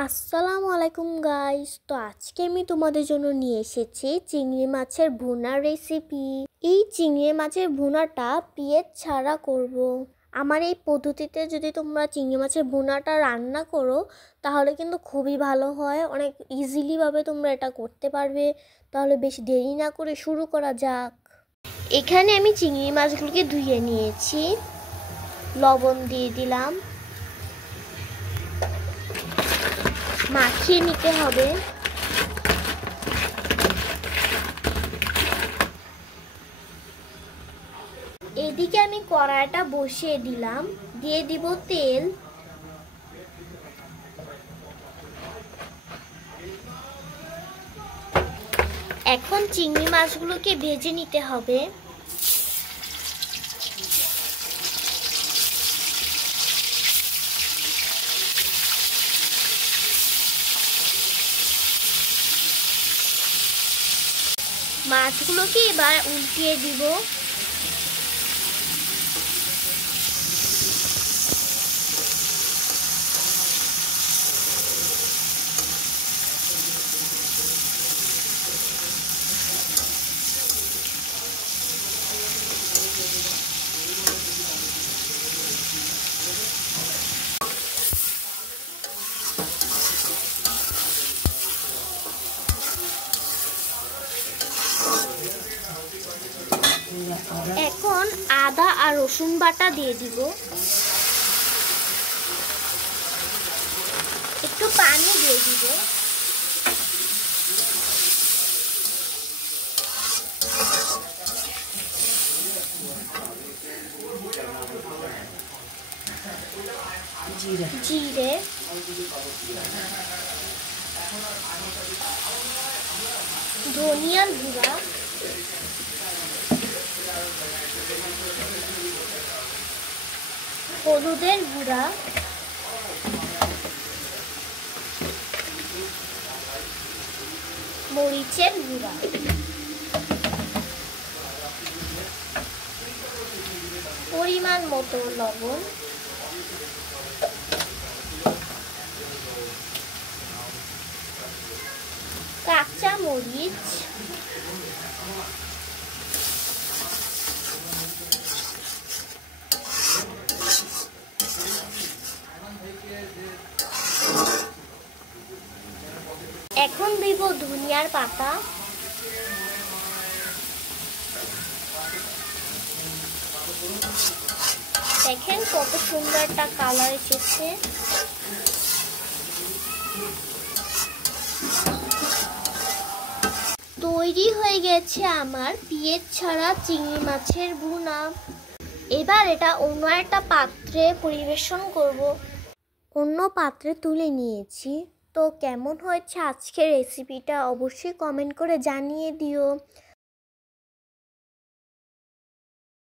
আসসালামু আলাইকুম গাইস। তো আজকে আমি তোমাদের জন্য নিয়ে এসেছি চিংড়ি মাছের ভুনার রেসিপি। এই চিংড়ি মাছের ভুনাটা পেঁয়াজ ছাড়া করব। আমার এই পদ্ধতিতে যদি তোমরা চিংড়ি মাছের ভুনাটা রান্না করো তাহলে কিন্তু খুবই ভালো হয়, অনেক ইজিলি ভাবে তোমরা এটা করতে পারবে। তাহলে বেশি দেরি না করে শুরু করা যাক। এখানে আমি চিংড়ি মাছগুলোকে ধুয়ে নিয়েছি, লবণ দিয়ে দিলাম, মাখিয়ে নিতে হবে। এদিকে আমি কড়াইটা বসিয়ে দিলাম, দিয়ে দিব তেল। এখন চিংড়ি মাছগুলোকে ভেজে নিতে হবে। মাছগুলোকে এবার উল্টিয়ে দিব। এখন আদা আর রসুন বাটা দিয়ে দিব, একটু পানি দিয়ে দিব। জিরে, ধনিয়ার গুঁড়া, হলুদের গুঁড়া, মরিচের গুঁড়া, পরিমাণ মতো লবণ, কাঁচা মরিচ, এখন দিব ধনিয়ার পাতা। দেখেন কত সুন্দর একটা কালার এসেছে। তৈরি হয়ে গেছে আমার পেঁয়াজ ছাড়া চিংড়ি মাছের ভুনা। এবার এটা অন্য একটা পাত্রে পরিবেশন করব। অন্য পাত্রে তুলে নিয়েছি। তো কেমন হয়েছে আজকের রেসিপিটা অবশ্যই কমেন্ট করে জানিয়ে দিও।